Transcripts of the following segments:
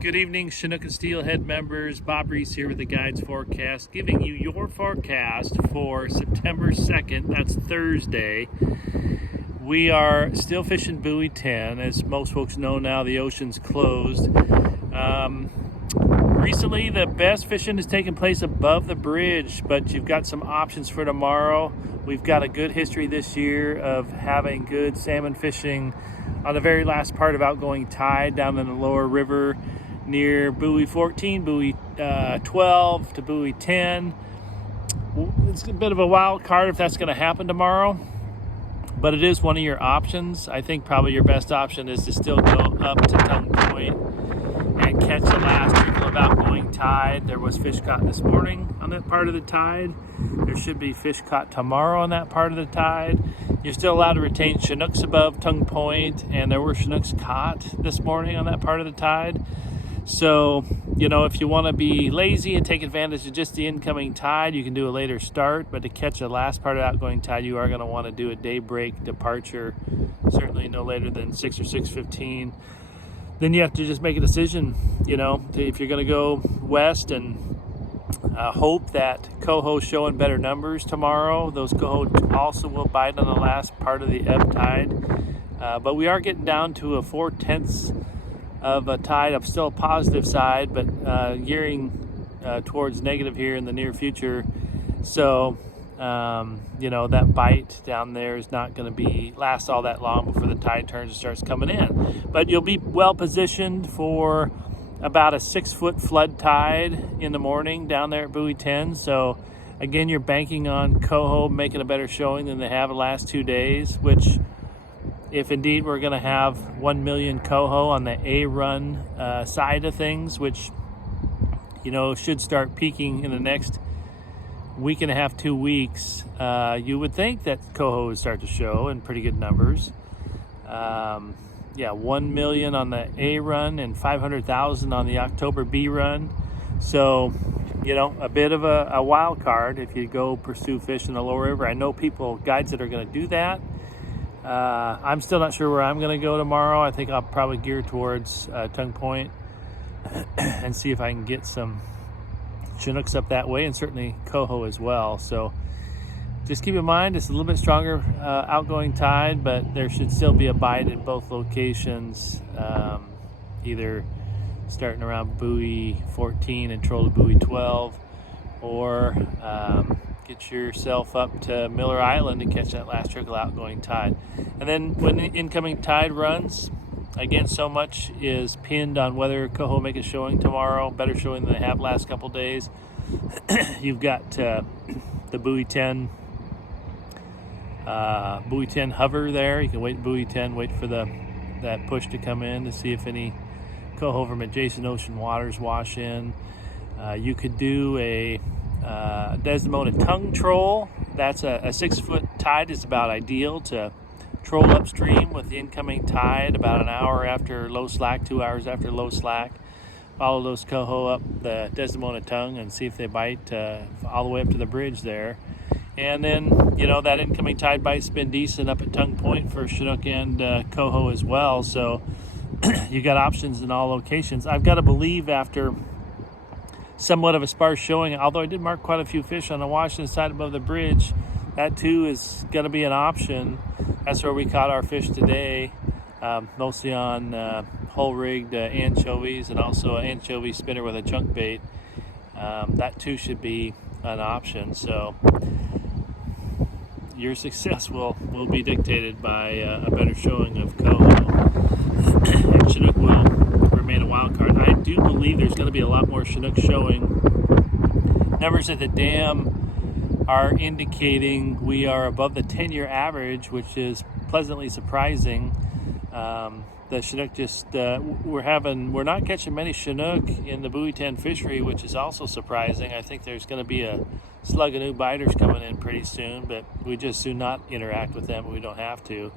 Good evening, Chinook and Steelhead members. Bob Reese here with the Guides Forecast, giving you your forecast for September 2nd. That's Thursday. We are still fishing buoy 10. As most folks know now, the ocean's closed. Recently, the best fishing has taken place above the bridge, but you've got some options for tomorrow. We've got a good history this year of having good salmon fishing on the very last part of outgoing tide down in the lower river near buoy 14, buoy 12 to buoy 10. It's a bit of a wild card if that's going to happen tomorrow, but it is one of your options. I think probably your best option is to still go up to Tongue Point and catch the last trickle of outgoing tide. There was fish caught this morning on that part of the tide. There should be fish caught tomorrow on that part of the tide. You're still allowed to retain Chinooks above Tongue Point, and there were Chinooks caught this morning on that part of the tide. So, if you want to be lazy and take advantage of just the incoming tide, you can do a later start. But to catch the last part of outgoing tide, you are going to want to do a daybreak departure, certainly no later than 6 or 6:15. Then you have to just make a decision, if you're going to go west and hope that coho showing better numbers tomorrow. Those coho also will bite on the last part of the ebb tide. But we are getting down to a 4/10 of a tide. I'm still a positive side, but gearing towards negative here in the near future. So, that bite down there is not going to last all that long before the tide turns and starts coming in. But you'll be well positioned for about a 6-foot flood tide in the morning down there at buoy 10. So again, you're banking on coho making a better showing than they have the last 2 days, which, if indeed we're going to have 1 million coho on the A run side of things, which should start peaking in the next week and a half, 2 weeks, you would think that coho would start to show in pretty good numbers. 1 million on the A run and 500,000 on the October B run. So, a bit of a wild card if you go pursue fish in the lower river. I know guides that are going to do that. I'm still not sure where I'm going to go tomorrow. I think I'll probably gear towards Tongue Point and see if I can get some Chinooks up that way, and certainly coho as well. So just keep in mind, it's a little bit stronger outgoing tide, but there should still be a bite in both locations, either starting around buoy 14 and troll to buoy 12, or get yourself up to Miller Island to catch that last trickle outgoing tide. And then when the incoming tide runs, again, so much is pinned on whether coho make a showing tomorrow, better showing than they have last couple days. You've got the buoy 10 hover there. You can wait buoy 10, wait for that push to come in to see if any coho from adjacent ocean waters wash in. You could do a Desdemona tongue troll. That's a 6-foot tide is about ideal to troll upstream with the incoming tide about an hour after low slack, 2 hours after low slack. Follow those coho up the Desdemona tongue and see if they bite all the way up to the bridge there. And then, that incoming tide bite's been decent up at Tongue Point for Chinook and coho as well. So you got options in all locations. I've got to believe after somewhat of a sparse showing, although I did mark quite a few fish on the Washington side above the bridge, that too is going to be an option. That's where we caught our fish today, mostly on whole rigged anchovies and also an anchovy spinner with a junk bait. That too should be an option. So your success will be dictated by a better showing of coho. And Chinook will remain a wild card. I do believe there's going to be a lot more Chinook showing. Numbers at the dam are indicating we are above the 10-year average, which is pleasantly surprising. The Chinook we're not catching many Chinook in the buoy 10 fishery, which is also surprising. I think there's going to be a slug of new biters coming in pretty soon, but we just do not interact with them. We don't have to.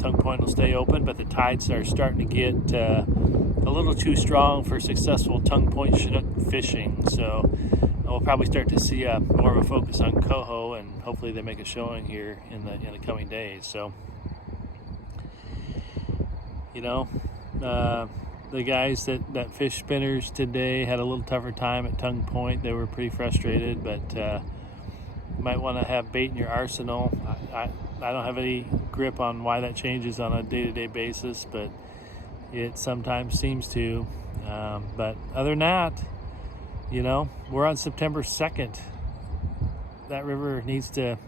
Tongue Point will stay open, but the tides are starting to get a little too strong for successful Tongue Point Chinook fishing. So we'll probably start to see more of a focus on coho, and hopefully they make a showing here in the coming days. So the guys that fish spinners today had a little tougher time at Tongue Point. They were pretty frustrated, but you might want to have bait in your arsenal. I don't have any grip on why that changes on a day-to-day basis, but it sometimes seems to. But other than that, you know, we're on September 2nd. That river needs to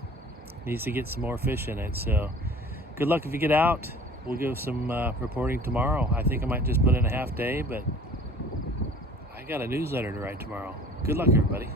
get some more fish in it. So good luck if you get out. We'll give some reporting tomorrow. I think I might just put in a half day, but I got a newsletter to write tomorrow. Good luck, everybody.